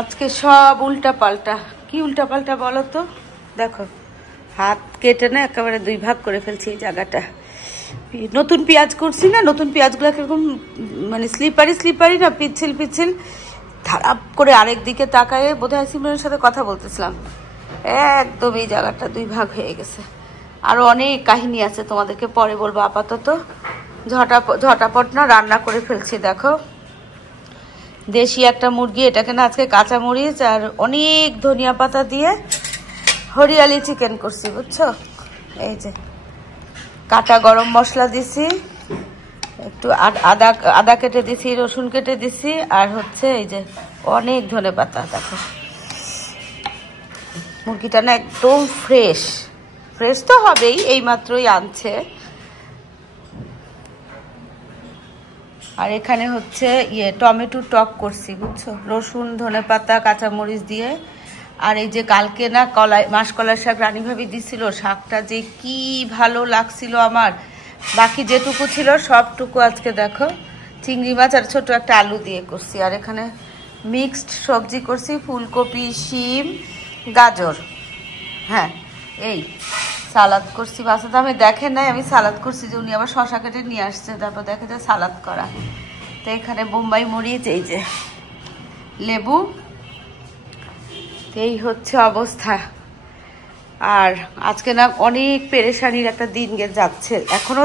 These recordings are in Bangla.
আজকে সব উল্টা পাল্টা। কি উল্টা পাল্টা বলো তো? দেখো হাত কেটে না একেবারে দুই ভাগ করে ফেলছি এই জায়গাটা। নতুন পেঁয়াজ করছি না, নতুন পেঁয়াজগুলো কিরকম মানে স্লিপারি স্লিপারি না, পিচ্ছিল পিচ্ছিল। খারাপ করে আরেক দিকে তাকায় বোধহয় সিমরনের সাথে কথা বলতেছিলাম, একদম এই জায়গাটা দুই ভাগ হয়ে গেছে। আরো অনেক কাহিনী আছে, তোমাদেরকে পরে বলবো। আপাতত ঝটাপট না রান্না করে ফেলছি। দেখো দেশি একটা মুরগি, এটাকে না আজকে কাঁচামরিচ আর অনেক ধনিয়া পাতা দিয়ে হরিয়ালি চিকেন করছি, বুঝছো? এই যে কাটা গরম মশলা দিছি, একটু আদা কেটে দিছি, রসুন কেটে দিছি, আর হচ্ছে এই যে অনেক ধনে পাতা। দেখো মুরগিটা না একদম ফ্রেশ, ফ্রেশ তো হবেই, এই মাত্রই আনছে। আর এখানে হচ্ছে টমেটো টক করছি, বুঝছো? রসুন ধনে পাতা কাঁচামরিচ দিয়ে। আর এই যে কালকে না মাসকলাই শাক রানী ভাবি দিছিল, শাকটা যে কি ভালো লাগছিল আমার। বাকি যেটুকু ছিল সবটুকু আজকে দেখো চিংড়ি মাছ আর ছোট একটা আলু দিয়ে করছি। আর এখানে মিক্সড সবজি করছি, ফুলকপি, শিম, গাজর। হ্যাঁ এই সালাদ করছি। বাসাতে আমি দেখে নাই আমি সালাদ করছি, যে উনি আবার শশা কেটে নিয়ে আসছে, তারপর দেখে যে সালাদ করা। তো এখানে বোম্বাই মরিচ, এই যে লেবু, এই হচ্ছে অবস্থা। আর আজকে না অনেক পেরেশানির একটা দিন যাচ্ছে, এখনো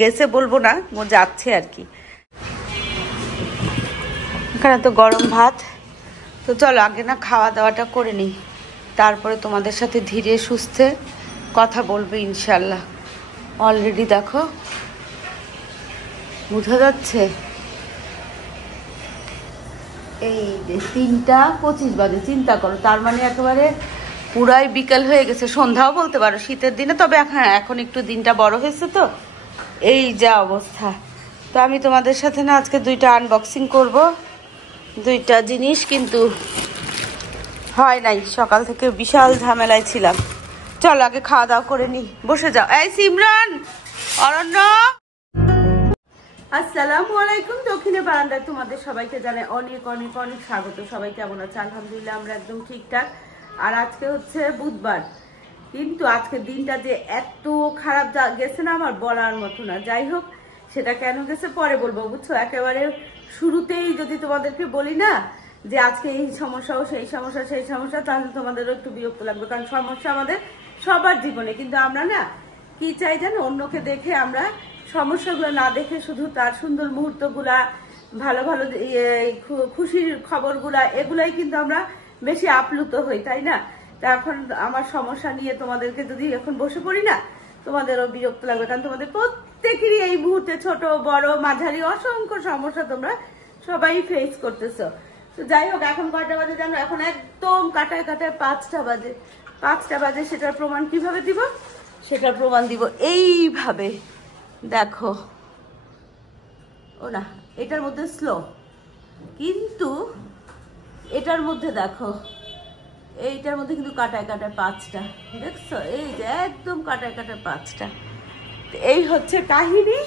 গেছে বলবো না, যাচ্ছে আর কি। এখানে তো গরম ভাত। তো চলো আগে না খাওয়া দাওয়াটা করে নিই, তারপরে তোমাদের সাথে ধীরে সুস্থে কথা বলবো ইনশাল্লাহ। অলরেডি দেখো বোঝা যাচ্ছে এই যে 3:25 বাজে, চিন্তা করো। তার মানে একেবারে পুরাই বিকেল হয়ে গেছে, সন্ধ্যাও বলতে পারো শীতের দিনে। তবে হ্যাঁ এখন একটু দিনটা বড় হয়েছে, তো এই যা অবস্থা। তো আমি তোমাদের সাথে না আজকে দুইটা আনবক্সিং করব, দুইটা জিনিস, কিন্তু হয় নাই, সকাল থেকে বিশাল ঝামেলায় ছিলাম। চলো আগে খাওয়া দাওয়া করে নি, বসে যাও। এই সিমরান, অরণ্য, আসসালামু আলাইকুম। দক্ষিণে বারান্দায় তোমাদের সবাইকে জানাই অনেক অনেক অনেক স্বাগত। সবাই কেমন আছে? আলহামদুলিল্লাহ আমরা একদম ঠিকঠাক। আর আজকে হচ্ছে বুধবার, কিন্তু আজকে দিনটা যে এত খারাপ গেছে না আমার বলার মতো না। যাই হোক, সেটা কেন গেছে পরে বলবো, বুঝছো? একেবারে শুরুতেই যদি তোমাদেরকে বলি না যে আজকে এই সমস্যা ও সেই সমস্যা সেই সমস্যা, তাহলে তোমাদেরও একটু বিরক্ত লাগবে, কারণ সমস্যা আমাদের সবার জীবনে। কিন্তু আমরা না কি চাই জানো? অন্যকে দেখে আমরা সমস্যাগুলো না দেখে শুধু তার সুন্দর মুহূর্তগুলা, ভালো ভালো খুশির খবরগুলা, এগুলাই কিন্তু আমরা বেশি আপ্লুত হই, তাই না? তা এখন আমার সমস্যা নিয়ে তোমাদেরকে যদি এখন বসে পড়ি না, তোমাদেরও বিরক্ত লাগবে, কারণ তোমাদের প্রত্যেকেরই এই মুহূর্তে ছোট বড় মাঝারি অসংখ্য সমস্যা তোমরা সবাই ফেস করতেছো। তো যাই হোক, এখন কয়টা বাজে জানো? এখন একদম কাটায় কাটায় 5টা বাজে। 5টা বাজে। সেটার প্রমাণ কিভাবে দিব? সেটার প্রমাণ দিব এইভাবে। দেখো ও না, এটার মধ্যে স্লো, কিন্তু এটার মধ্যে দেখো, এইটার মধ্যে কিন্তু কাটায় কাটায় 5টা। দেখছো? এই যে একদম কাটায় কাটায় 5টা। এই হচ্ছে কাহিনী।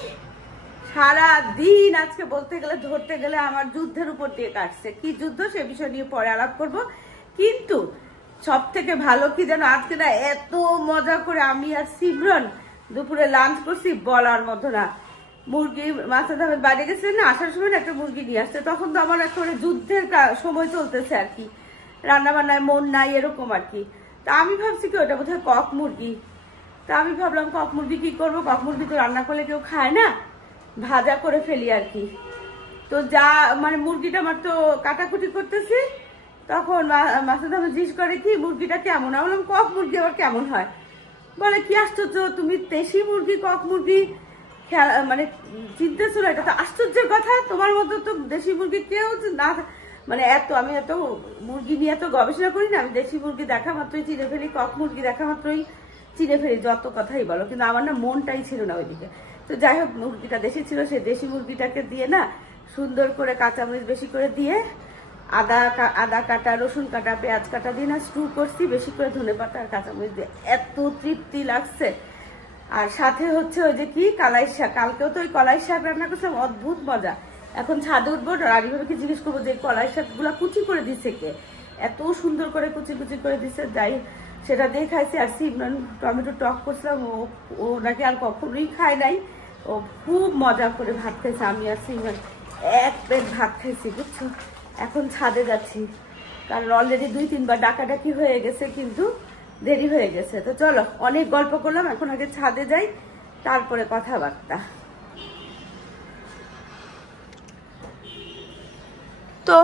সারা দিন আজকে বলতে গেলে ধরতে গেলে আমার যুদ্ধের উপর দিয়ে কাটছে। কি যুদ্ধ সে বিষয় নিয়ে পরে আলাপ করব। কিন্তু সব থেকে ভালো কি যেন, আজকে না এত মজা করে আমি আর সিমরন দুপুরে লাঞ্চ করছি বলার মতো না। মুরগি মাছের দামে বাইরে গেছে না, আসার সময় একটা মুরগি নিয়ে আসছে। তখন তো আমার একটা যুদ্ধের সময় চলতেছে আর কি, রান্না বান্নায় মন নাই এরকম আর কি। তা আমি ভাবছি কি ওটা বোধহয় কক মুরগি। তা আমি ভাবলাম কক মুরগি কি করবো, কক মুরগি তো রান্না করলে কেউ খায় না, ভাজা করে ফেলি আর কি। তো যা মানে মুরগিটা আমার তো কাটাকুটি করতেছি, তখন মাছের দামে জিজ্ঞেস করে কি মুরগিটা কেমন? আমি বললাম কক মুরগি আবার কেমন হয়? বলে কি আশ্চর্য, তুমি দেশি মুরগি কক মুরগি মানে চিনতেছো না? এটা তো আশ্চর্যের কথা। তোমার মতো তো দেশি মুরগি কেউ না, মানে আমি এত মুরগি নিয়ে এত গবেষণা করি না। আমি দেশি মুরগি দেখা মাত্রই চিনে ফেলি, কক মুরগি দেখা মাত্রই চিনে ফেলি, যত কথাই বলো। কিন্তু আমার না মনটাই ছিল না ওইদিকে। তো যাই হোক, মুরগিটা দেশি ছিল, সেই দেশি মুরগিটাকে দিয়ে না সুন্দর করে কাঁচামরিচ বেশি করে দিয়ে, আদা কাটা, রসুন কাটা, পেঁয়াজ কাটা দিয়ে না স্টু করছি, বেশি করে ধনেপাতা আর কাঁচামরিচ দিয়ে। এত তৃপ্তি লাগছে। আর সাথে হচ্ছে ওই যে কি কালাই শাক, কালকেও তো ওই কলাই শাক রান্না করছিলাম, অদ্ভুত মজা। এখন ছাদে উঠবো, রানীভাবিকে জিজ্ঞেস করবো যে কলাই শাকগুলা কুচি করে দিচ্ছে কে, এত সুন্দর করে কুচি কুচি করে দিচ্ছে। যাই সেটা দিয়ে খাইছি। আর সিমরান টমেটো টক করছিলাম, ও নাকি আর কখনোই খায় নাই, ও খুব মজা করে ভাত খাইছে। আমি আর সিমরান এক প্লেট ভাত খাইছি, বুঝছো। এখন ছাদে যাচ্ছি, কারণ অলরেডি 2-3 বার ডাকাডাকি হয়ে গেছে, কিন্তু দেরি হয়ে গেছে। তো চলো, অনেক গল্প করলাম, এখন আগে ছাদে যাই, তারপরে কথাবার্তা। তো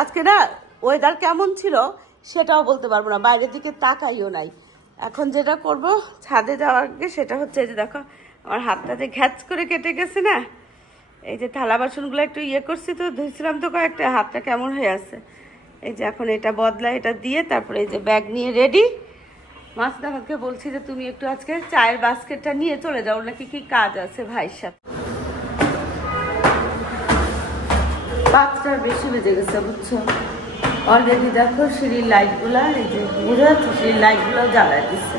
আজকে না ওয়েদার কেমন ছিল সেটাও বলতে পারবো না, বাইরের দিকে তাকাইও নাই। এখন যেটা করব ছাদে যাওয়ার আগে সেটা হচ্ছে, এই যে দেখো আমার হাতটা যে ঘ্যাচ করে কেটে গেছে না, এই যে থালা বাসনগুলো একটু করছি তো, ধুইছিলাম তো কয়েকটা, হাতটা কেমন হয়ে আছে। এই যে এখন এটা বদলায়, এটা দিয়ে তারপরে এই যে ব্যাগ নিয়ে রেডি। মাসুদাকে বলছি যে তুমি একটু আজকে চায়ের বাস্কেটটা নিয়ে চলে যাও, নাকি কি কাজ আছে ভাইয়ের সাথে। 5টার বেশি বেজে গেছে, বুঝছো। অলরেডি দেখো সিঁড়ির লাইটগুলা, এই যে বুঝা যাচ্ছে সিঁড়ির লাইটগুলো জ্বালায় দিচ্ছে।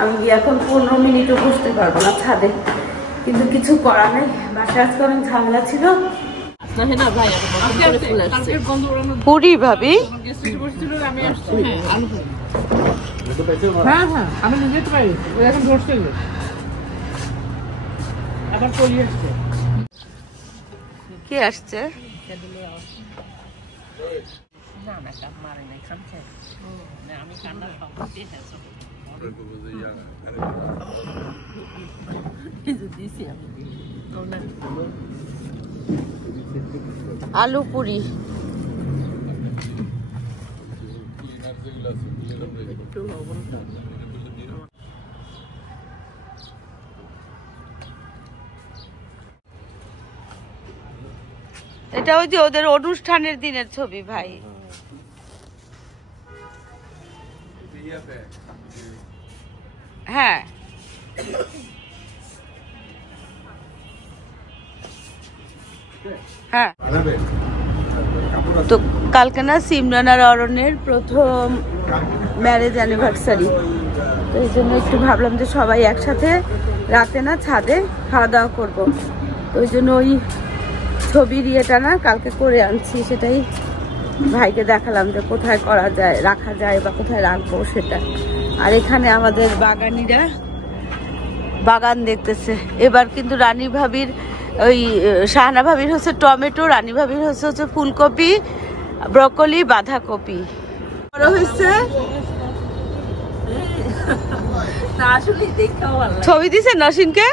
আমি এখন 15 মিনিটও বসতে পারবো না ছাদে, কিন্তু কিছু করার নেই, বাসায় আজকে অনেক ঝামেলা ছিল। পুরি ভাবি, কে আসছে? আলু পুরি। এটা ওই যে ওদের অনুষ্ঠানের দিনের ছবি ভাই। হ্যাঁ হ্যাঁ। তো কালকে না সিমরান আর অরণ্যের প্রথম ম্যারেজ অ্যানিভার্সারি, তো এই জন্য একটু ভাবলাম যে সবাই একসাথে রাতে না ছাদে খাওয়া দাওয়া করবো। তো ওই জন্য ওই ছবির ইয়েটা না কালকে করে আনছি, সেটাই ভাইকে দেখালাম যে কোথায় করা যায়, রাখা যায় বা কোথায় রাখবো সেটা। আর এখানে আমাদের বাগানিরা বাগান দেখতেছে। এবার কিন্তু রানী ভাবির ওই শাহানা ভাবির হচ্ছে টমেটো, রানী ভাবির হচ্ছে ফুলকপি, ব্রকলি, বাঁধাকপি। বড় হয়েছে, ছবি দিছে নসীনকে,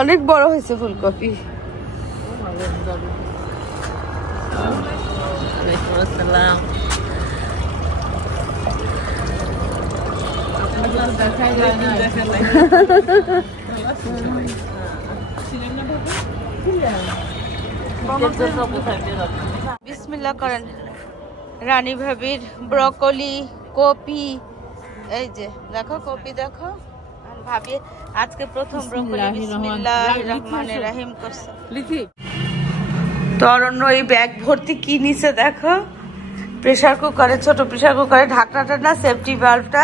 অনেক বড় হয়েছে ফুলকপি। বিসমিল্লাহ করেন। রানী ভাবির ব্রকলি, কপি, এই যে দেখো কপি দেখো। ভাবি আজকে প্রথম ব্রকলি বিসমিল্লাহির রহমানির রহিম করছে। তো অরণ্য এই ব্যাগ ভর্তি কি নিছে দেখো, প্রেসার কুকারে, ছোট প্রেসার কুকারে ঢাকনাটা না সেফটি ভালভটা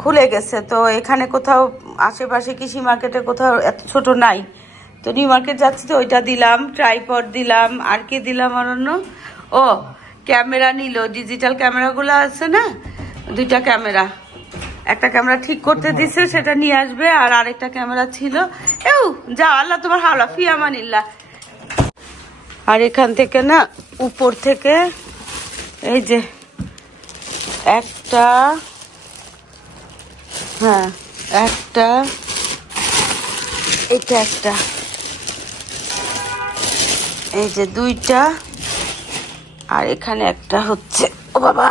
খুলে গেছে। তো এখানে কোথাও আশেপাশে কৃষি মার্কেটে কোথাও এত ছোট নাই, তো নিউ মার্কেট যাচ্ছি তো ওইটা দিলাম, ট্রাইপড দিলাম, আর কি দিলাম অরণ্য, ও ক্যামেরা নিল, ডিজিটাল ক্যামেরাগুলো আছে না, 2টা ক্যামেরা, একটা ক্যামেরা ঠিক করতে দিছে সেটা নিয়ে আসবে, আর আরেকটা ক্যামেরা ছিল। যা আল্লাহ তোমার হাওলা ফি আমানিল্লাহ। আর এখান থেকে না উপর থেকে এই যে একটা, হ্যাঁ একটা, এটা একটা, এই যে 2টা, আর এখানে একটা হচ্ছে, ও বাবা,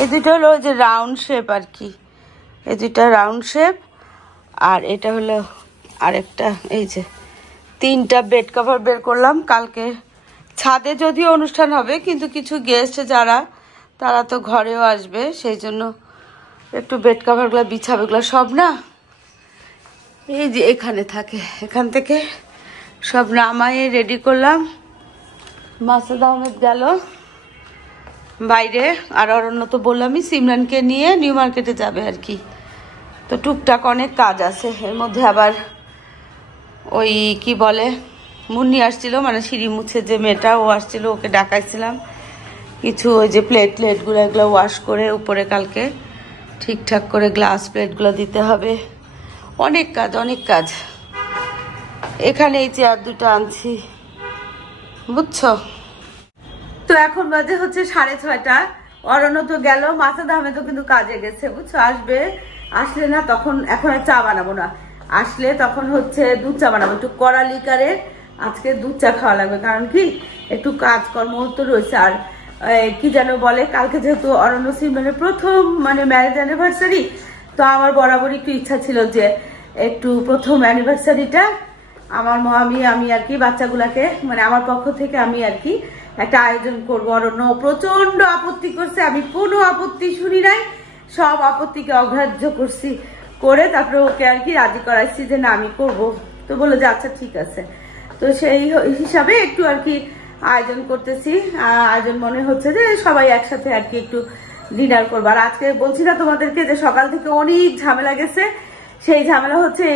এই 2টা হলো যে রাউন্ড শেপ আর কি, এই 2টা রাউন্ড শেপ, আর এটা হলো আরেকটা। এই যে 3টা বেড কভার বের করলাম। কালকে ছাদে যদিও অনুষ্ঠান হবে, কিন্তু কিছু গেস্ট যারা তারা তো ঘরেও আসবে, সেই জন্য একটু বেড কভারগুলো বিছাবে, এগুলো সব না এই যে এখানে থাকে, এখান থেকে সব নামায়ে রেডি করলাম। মাসুদ আহমেদ গেল বাইরে, আর অরণ্য তো বললামই সিমরানকে নিয়ে নিউ মার্কেটে যাবে আর কি। তো টুকটাক অনেক কাজ আছে, এর মধ্যে আবার ওই কি বলে মুন্নি আসছিল, মানে সিঁড়ি মুছে যে মেয়েটা, ও আসছিল, ওকে ডাকাইছিলাম কিছু ওই যে প্লেটগুলো এগুলো ওয়াশ করে উপরে কালকে ঠিকঠাক করে গ্লাস প্লেটগুলো দিতে হবে। অনেক কাজ। এখানে এই চেয়ার দুটো আনছি, বুঝছো। তো এখন বাজে হচ্ছে 6:30। অরণ্য তো গেল, মাথা দামে তো কিন্তু কাজে গেছে, বুঝছো। আসলে না তখন, এখন আর চা বানাবো না, আসলে তখন হচ্ছে দুধ চা বানাবো, একটু কড়া লিকারে আজকে দুধ চা খাওয়া লাগবে। কারণ কি একটু কাজকর্ম তো রয়েছে। আর কি যেন বলে, কালকে যেহেতু অরণ্য সিমরানের প্রথম মানে ম্যারেজ অ্যানিভার্সারি, তো আমার বরাবরই একটু ইচ্ছা ছিল যে একটু প্রথম অ্যানিভার্সারিটা আমার আমি আর কি বাচ্চাগুলাকে, মানে আমার পক্ষ থেকে আমি আর কি একটা আয়োজন করবো। অরণ্য প্রচন্ড আপত্তি করছে, আমি কোনো আপত্তি শুনি নাই, সব আপত্তিকে অগ্রাহ্য করছি, করে তারপরে ওকে আর কি রাজি করাইছি যে না আমি করবো। তো বললো যে আচ্ছা ঠিক আছে। তো সেই হিসাবে একটু আর কি আয়োজন করতেছি। আয়োজন মনে হচ্ছে যে সবাই একসাথে আর কি একটু ডিনার করবো। আর আজকে বলছি না তোমাদেরকে যে সকাল থেকে অনেক ঝামেলা গেছে। সেই ঝামেলা হচ্ছে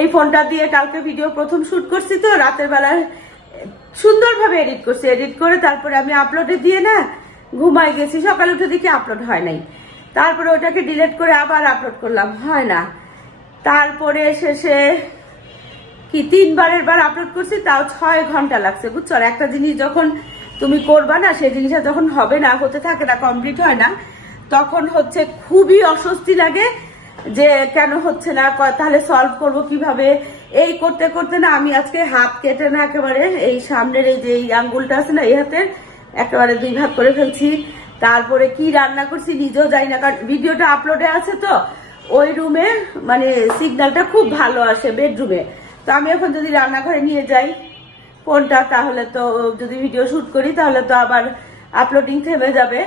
এই ফোনটা দিয়ে কালকে ভিডিও প্রথম শুট করছি, তো রাতের বেলায় সুন্দরভাবে এডিট করছি, এডিট করে তারপরে আমি আপলোডে দিয়ে না ঘুমাই গেছি। সকালে উঠে দেখি আপলোড হয় নাই, তারপরে ওটাকে ডিলিট করে আবার আপলোড করলাম, হয় না। তারপরে শেষে কি 3বারের বার আপলোড করছি, তাও 6 ঘন্টা লাগছে, বুঝছো। আর একটা জিনিস যখন তুমি করবা না, সেই জিনিসটা যখন হবে না, হতে থাকে না, কমপ্লিট হয় না, তখন হচ্ছে খুবই অস্বস্তি লাগে যে কেন হচ্ছে না, তাহলে সলভ করব কিভাবে। এই করতে করতে না আমি আজকে হাত কেটে না একেবারে এই সামনের এই যে এই আঙ্গুলটা আছে না, এই হাতের একেবারে 2 ভাগ করে ফেলছি। তারপরে কি রান্না করছি নিজেও জানি না, কারণ ভিডিওটা আপলোডে আছে তো ওই রুমে মানে সিগন্যালটা খুব ভালো আসে বেডরুমে। তো আমি এখন যদি রান্নাঘরে নিয়ে যাই ফোনটা, তাহলে তো যদি ভিডিও শুট করি তাহলে তো আবার আপলোডিং থেমে যাবে।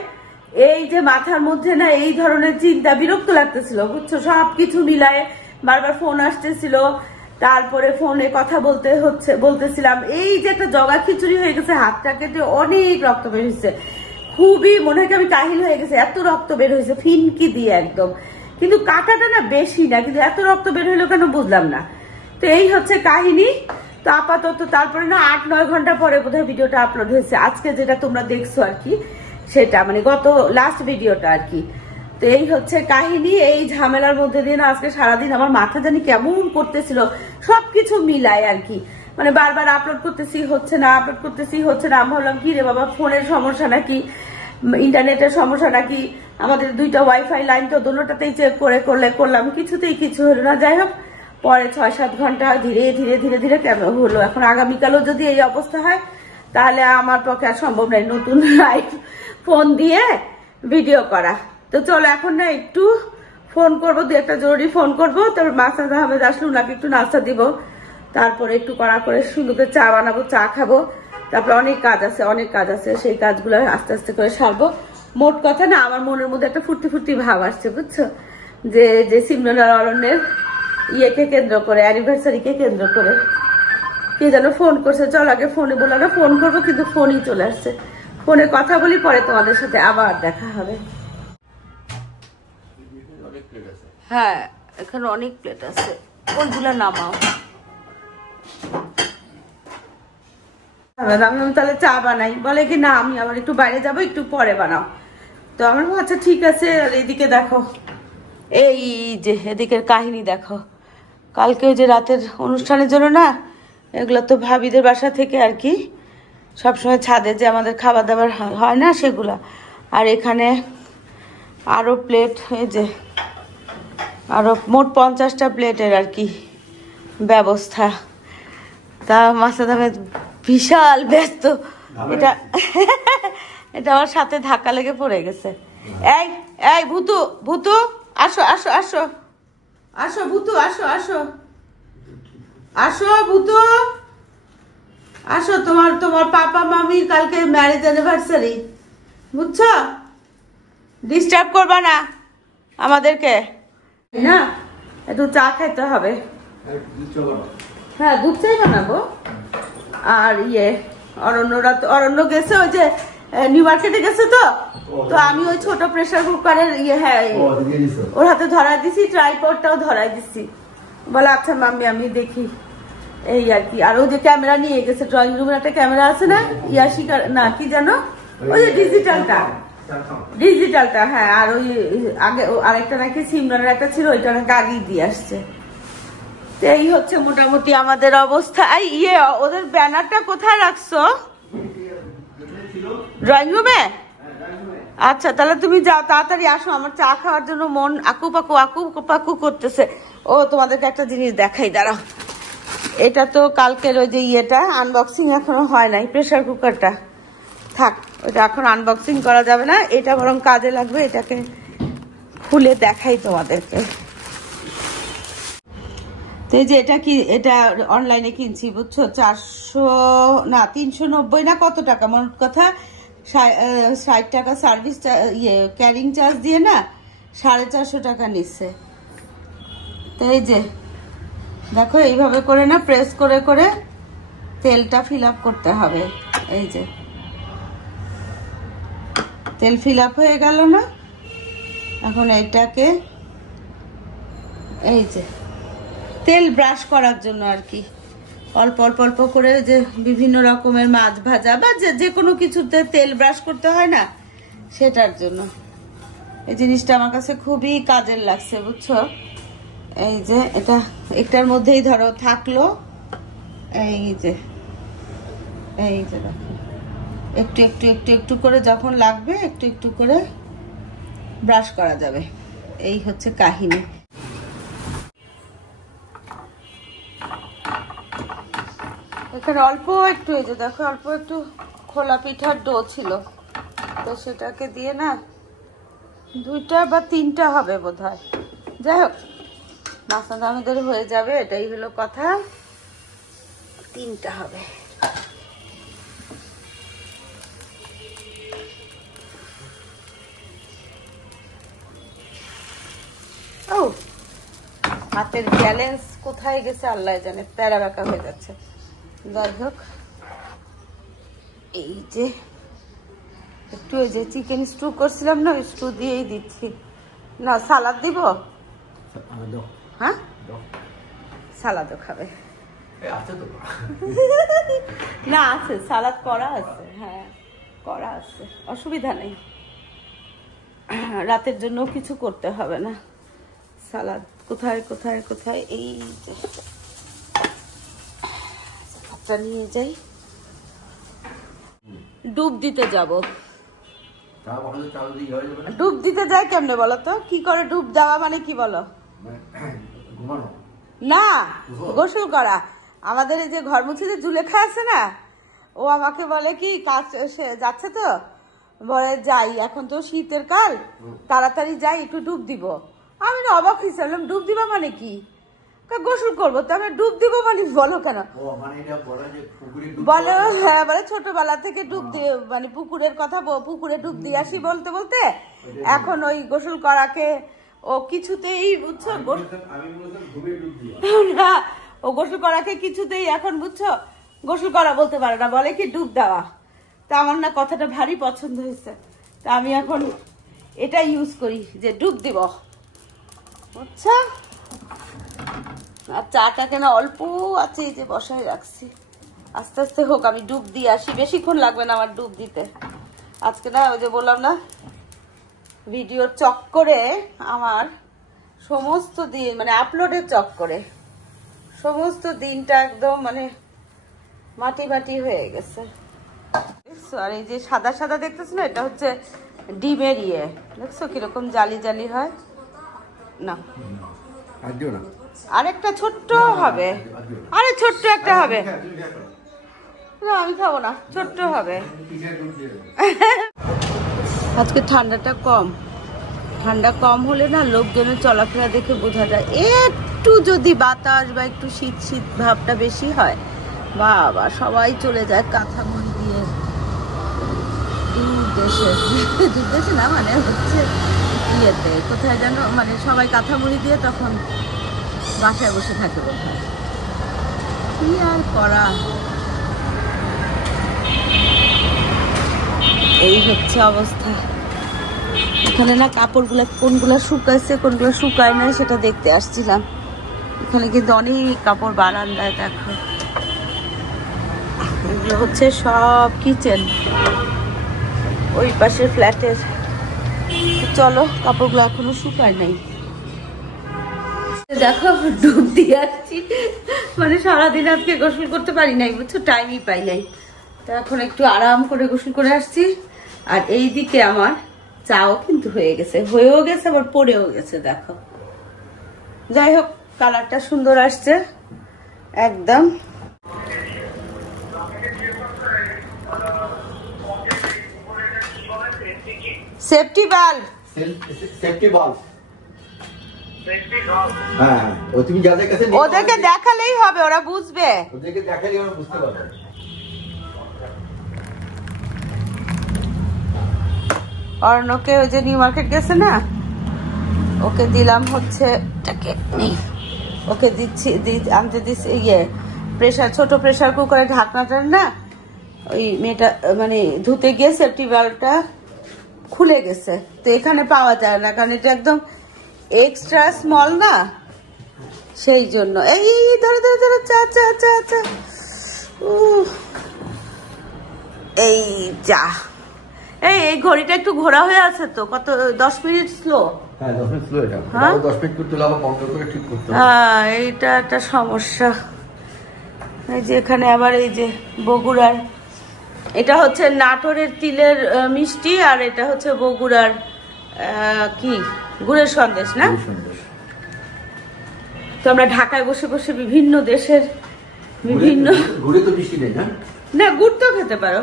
এই যে মাথার মধ্যে না এই ধরনের চিন্তা, বিরক্ত লাগতেছিল, বুঝছো। সবকিছু মিলায়ে বারবার ফোন আসতেছিল, তারপরে ফোনে কথা বলতেছিলাম। এই যে একটা জগা খিচুড়ি হয়ে গেছে, হাতটা কেটে অনেক রক্ত বের হয়েছে, খুবই মনে হয় আমি কাহিল হয়ে গেছে, এত রক্ত বের হয়েছে ফিনকি দিয়ে একদম। কিন্তু কাটাটা না বেশি না, কিন্তু এত রক্ত বের হইলো কেন বুঝলাম না। তো এই হচ্ছে কাহিনী। তো আপাতত তারপরে না 8-9 ঘন্টা পরে বোধহয় ভিডিওটা আপলোড হয়েছে, আজকে যেটা তোমরা দেখছো আর কি, সেটা মানে গত লাস্ট ভিডিওটা আর কি। তো এই হচ্ছে কাহিনী। এই ঝামেলার মধ্যে দিয়ে না আজকে সারাদিন আমার মাথা জানি কেমন করতেছিল, সবকিছু মিলায় আর কি। মানে বারবার আপলোড করতেছি হচ্ছে না, আপলোড করতেছি হচ্ছে না। আমি ভাবলাম কি রে বাবা, ফোনের সমস্যা নাকি, ইন্টারনেটের সমস্যা নাকি। আমাদের 2টা ওয়াইফাই লাইন, তো দুটোটাতেই চেক করলাম, কিছুতেই কিছু হলো না। যাই হোক, পরে 6-7 ঘন্টা ধীরে ধীরে ধীরে ধীরে কেমন হলো। এখন আগামীকালও যদি এই অবস্থা হয় তাহলে আমার পক্ষে আর সম্ভব নয় নতুন ফোন দিয়ে ভিডিও করা। তো চলো এখন না একটু ফোন করবো, 2-একটা জরুরি ফোন করবো, তারপর মাসুদ আহমেদ আসলে ওনাকে একটু নাস্তা দিব, তারপরে একটু কড়া করে সুন্দর করে চা বানাবো, চা খাবো। তারপরে অনেক কাজ আছে, সেই কাজগুলো আস্তে আস্তে করে সারবো। মোট কথা না আমার মনের মধ্যে একটা ফুর্তি ভাব আসছে, বুঝছো, যে সিমরান আর অরণ্যের ইয়েকে কেন্দ্র করে, অ্যানিভার্সারিকে কেন্দ্র করে কে যেন ফোন করছে। চল আগে ফোনে বললো না ফোন করবো, কিন্তু ফোনই চলে আসছে। ফোনে কথা বলি, পরে তোমাদের সাথে আবার দেখা হবে। হ্যাঁ, এখানে অনেক প্লেট আছে, ওইগুলো নামাও। আমি তাহলে চা বানাই, বলে কি না আমি আবার একটু বাইরে যাবো, একটু পরে বানাও। তো আমার আচ্ছা ঠিক আছে। আর এইদিকে দেখো, এই যে এদিকের কাহিনী দেখো, কালকে ওই যে রাতের অনুষ্ঠানের জন্য না, এগুলো তো ভাবিদের বাসা থেকে আর কি সবসময় ছাদে যে আমাদের খাবার দাবার হয় না সেগুলা। আর এখানে আরো প্লেট, এই যে আরো মোট 50টা প্লেটের আর কি ব্যবস্থা। তা মাসুদ আহমেদ বিশাল ব্যস্ত, এটা আমার সাথে ধাক্কা লেগে পড়ে গেছে। এই ভূতু আসো ভূতু, আসো ভূতু, আসো। তোমার পাপা মামি কালকে ম্যারেজ অ্যানিভার্সারি, বুঝছো, ডিস্টার্ব করবা না আমাদেরকে, না একটু চা খাইতে হবে। হ্যাঁ, দুধ চাই বানাবো। আর অরণ্য গেছে ওই যে নিউ মার্কেটে গেছে, তো আমি ওই ছোট প্রেসার কুকারের হ্যাঁ ওর হাতে ধরাই দিছি, ট্রাইপডটাও ধরাই দিছি। বলে আচ্ছা মাম্মি আমি দেখি। এই আর কি। আর ওই যে ক্যামেরা নিয়ে গেছে, ড্রয়িং রুমের একটা ক্যামেরা আছে না, ইয়াশিকার না কি জানো, ওই যে ডিজিটালটা হ্যাঁ। আর ওই আগে আরেকটা নাকি সিমরানের একটা ছিল, ওইটা নাকি আগেই দিয়ে আসছে। এই হচ্ছে মোটামুটি আমাদের অবস্থা। ইয়ে ওদের ব্যানারটা কোথায় রাখছো? ড্রয়িং রুমে? আচ্ছা তাহলে তুমি যাও, তাড়াতাড়ি আসো, আমার চা খাওয়ার জন্য মন আকু পাকু করতেছে। ও তোমাদেরকে একটা জিনিস দেখাই, দাঁড়াও। এটা তো কালকের ওই যে ইয়েটা আনবক্সিং এখনো হয় নাই, প্রেসার কুকারটা থাক, ওটা এখন আনবক্সিং করা যাবে না, এটা বরং কাজে লাগবে। এটাকে খুলে দেখাই তোমাদেরকে। তো এই যে এটা কি, এটা অনলাইনে কিনছি বুঝছো, 390 না কত টাকা, মোট কথা 60 টাকা সার্ভিস ইয়ে ক্যারিং চার্জ দিয়ে না 450 টাকা নিচ্ছে। তো এই যে দেখো এইভাবে করে না প্রেস করে করে তেলটা ফিল আপ করতে হবে। এই যে তেল ফিল আপ হয়ে গেল না, এখন এটাকে এই যে তেল ব্রাশ করার জন্য আর কি, অল্প অল্প অল্প করে যে বিভিন্ন রকমের মাছ ভাজা বা যে কোনো কিছুতে তেল ব্রাশ করতে হয় না, সেটার জন্য এই জিনিসটা আমার কাছে খুবই কাজের লাগছে বুঝছো। এই যে এটা একটার মধ্যেই ধরো থাকলো, এই যে দেখো একটু একটু একটু একটু করে যখন লাগবে একটু একটু করে ব্রাশ করা যাবে। এই হচ্ছে কাহিনী। এখানে অল্প একটু, এই যে দেখো অল্প একটু খোলা পিঠার ডো ছিল, তো সেটাকে দিয়ে না 2টা বা 3টা হবে বোধহয়, যাই হোক মাসা দামিদের হয়ে যাবে, এটাই হলো কথা। 3টা হবে। ও হাতের ব্যালেন্স কোথায় গেছে আল্লাহ জানে, প্যারা বেঁকা হয়ে যাচ্ছে। যাই হোক এই যে একটু ওই যে চিকেন স্টু করছিলাম না, ওই স্টু দিয়েই দিচ্ছি। না সালাদ দিব? হ্যাঁ সালাদও খাবে না? আছে সালাদ করা আছে, হ্যাঁ করা আছে, অসুবিধা নেই। রাতের জন্য কিছু করতে হবে না। সালাদ কোথায় কোথায় কোথায়, এই যে ভাতটা নিয়ে যাই, ডুব দিতে যাব। ডুব দিতে যায় কেমনে বলো তো? কি করে ডুব দেওয়া মানে কি বলো? না গোসল করা। আমাদের এই যে ঘর মুছে যে জুলেখা আছে না, ও আমাকে বলে কি কাজ যাচ্ছে তো, বলে যাই এখন তো শীতের কাল, তাড়াতাড়ি যাই একটু ডুব দিব। আমি না অবাক হয়েছিলাম, ডুব দিবা মানে কি? গোসল করবো তো আমি ডুব দিব মানে বলো কেন? বলে হ্যাঁ, বলে ছোটবেলা থেকে ডুব দিয়ে মানে পুকুরের কথা, পুকুরে ডুব দিয়ে আসি বলতে বলতে এখন ওই গোসল করাকে ও কিছুতেই বুঝছো না, ও গোসল করাকে কিছুতেই এখন বুঝছো গোসল করা বলতে পারে না, বলে কি ডুব দেওয়া। তা আমার না কথাটা ভারী পছন্দ হয়েছে, তা আমি এখন এটা ইউজ করি যে ডুব দিব, বুঝছো। আর চাটাকে না অল্প আছে এই যে বসাই রাখছি, আস্তে আস্তে হোক, আমি ডুব দিয়ে আসি, বেশিক্ষণ লাগবে না আমার ডুব দিতে। আজকে না ওই যে বললাম না ভিডিওর চক্করে আমার সমস্ত দিন মানে আপলোডের চক্করে সমস্ত দিনটা একদম মানে মাটি মাটি হয়ে গেছে। আর এই যে সাদা সাদা দেখতেছ না, এটা হচ্ছে ডিমের ইয়ে, দেখছো কিরকম জালি জালি হয় না। আরেকটা ছোট্ট হবে, আরে ছোট্ট একটা হবে না, আমি খাবো না, ছোট্ট হবে। আজকে ঠান্ডাটা কম, ঠান্ডা কম হলে না লোকজনের চলাফেরা দেখে বোঝা যায়। একটু যদি বাতাস বা একটু শীত শীত ভাবটা বেশি হয়, বাবা সবাই চলে যায় কাঁথা মুড়ি দিয়ে দূর দেশে না, মানে হচ্ছে ইয়েতে কোথায় যেন, মানে সবাই কাঁথা মুড়ি দিয়ে তখন বাসায় বসে থাকে বোধহয়, কি আর করা। এই হচ্ছে অবস্থা। এখানে না কাপড়গুলা কোনগুলা শুকাইছে কোনগুলা শুকায় না সেটা দেখতে আসছিলাম। এখানে কিন্তু অনেক কাপড় বারান্দায়, দেখো এগুলো হচ্ছে সব কিচেন, ওই পাশের ফ্ল্যাটের। চলো, কাপড়গুলো এখনো শুকায় নাই। দেখো ডুব দিয়ে আসছি, মানে সারাদিন আজকে গোসল করতে পারি নাই, বুঝছো, টাইমই পাই নাই। তো এখন একটু আরাম করে গোসল করে আসছি। আর এই দিকে আমার চাও কিন্তু হয়েও গেছে আবার পড়েও গেছে, দেখো। যাই হোক, কালারটা সুন্দর আসছে একদম। Safety bulb, safety bulb. হ্যাঁ, ও তুমি যাদের কাছে ওদেরকে দেখালেই হবে, ওরা বুঝবে। ওদেরকে দেখালেই ওরা বুঝতে পারবে। অর্ণকে ওই যে নিউ মার্কেট গেছে না, ওকে দিলাম হচ্ছে এটাকে নেই, ওকে দিচ্ছি আনতে দিচ্ছি ইয়ে প্রেসার, ছোট প্রেসার কুকারের ঢাকনাটা না, ওই মেয়েটা মানে ধুতে গিয়ে সেফটি বাল্বটা খুলে গেছে। তো এখানে পাওয়া যায় না, কারণ এটা একদম এক্সট্রা স্মল না, সেই জন্য। এই ধরে ধরে ধরে চা চা চা চা, এই যা। এই ঘড়িটা একটু ঘোরা হয়ে আছে তো, কত 10 মিনিট স্লো। হ্যাঁ 10 মিনিট স্লো, এটা 10 মিনিট করতে হলে আবার বন্ধ করে ঠিক করতে হবে। হ্যাঁ, এইটা একটা সমস্যা। এই যে এখানে আবার এই যে বগুড়ার, এটা হচ্ছে নাটোরের তিলের মিষ্টি, আর এটা হচ্ছে বগুড়ার কি গুড়ের সন্দেশ না। তো আমরা ঢাকায় বসে বসে বিভিন্ন দেশের বিভিন্ন গুড়ে তো মিষ্টি নেই না, গুড় তো খেতে পারো,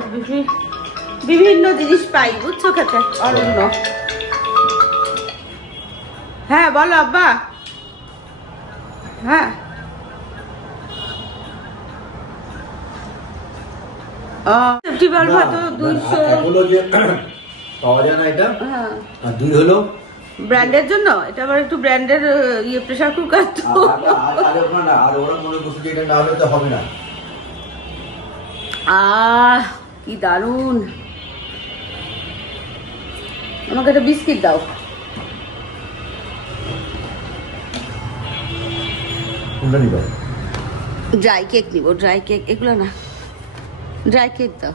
বিভিন্ন জিনিস পাই, বুঝছো, খেতে অনন্য। হ্যাঁ বলো আব্বা। হ্যাঁ সেফটি বাল্ব তো 200 পাওয়া যায় না এটা। হ্যাঁ, আর 2 হলো ব্র্যান্ডের জন্য, এটা আবার একটু ব্র্যান্ডের ইয়ে প্রেসার কুকার তো। আর ওরা মনে করছে যে এটা না হলে তো হবে না। কি দারুন। আমাকে একটা বিস্কিট দাও। কোনটা নিব? ড্রাই কেক নিব, ড্রাই কেক, এগুলো না, ড্রাই কেক দাও।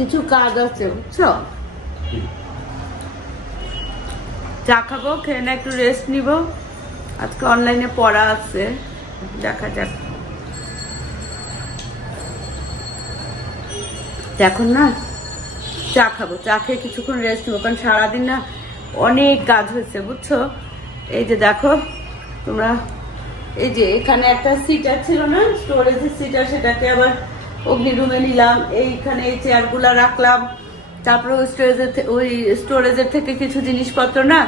কিছু কাজ আছে, বুঝছো, চা খাবো, খেয়ে না একটু রেস্ট নিব। আজকে অনলাইনে পড়া আছে, দেখা যাক। এখন না চা খাবো, চা খেয়ে কিছুক্ষণ রেস্ট নিবো, কারণ সারাদিন না অনেক কাজ হয়েছে, বুঝছো। এই যে দেখো তোমরা, এই যে এখানে একটা সিটার ছিল না, স্টোরেজের সিটার, সেটাকে আবার অগ্নি রুমে নিলাম। এইখানে এই চেয়ারগুলা রাখলাম, তারপরে ওই স্টোরেজের থেকে কিছু জিনিসপত্র না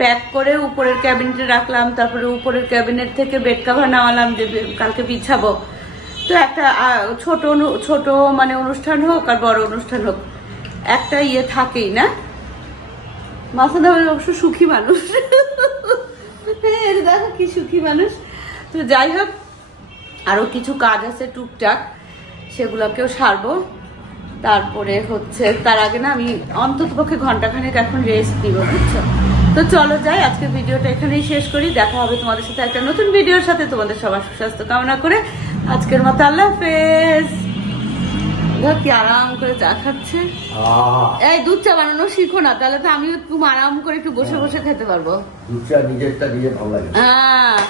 প্যাক করে উপরের ক্যাবিনেটে রাখলাম। তারপরে উপরের ক্যাবিনেট থেকে বেড কাভার নামালাম, যে কালকে বিছাবো। তো একটা ছোট মানে অনুষ্ঠান হোক আর বড় অনুষ্ঠান হোক, একটা ইয়ে থাকেই না। মাসাদা অবশ্য সুখী মানুষ, দেখো কি সুখী মানুষ। তো যাই হোক, আরো কিছু কাজ আছে টুকটাক, সেগুলোকেও সারবো। তারপরে হচ্ছে তার আগে না আমি অন্ততপক্ষে ঘন্টাখানেক এখন রেস্ট দিব, বুঝছো। তো চলো যাই, আজকে ভিডিওটা এখানেই শেষ করি। দেখা হবে তোমাদের সাথে একটা নতুন ভিডিওর সাথে। তোমাদের সবার সুস্বাস্থ্য কামনা করে আজকের মতো আল্লাহ হাফেজ। কি আরাম করে চা খাচ্ছে। এই দুধ চা বানানো শিখো না, তাহলে তো আমিও তুমি আরাম করে একটু বসে বসে খেতে পারবো। দুধ চা নিজেরটা নিজে ভালো লাগে। হ্যাঁ।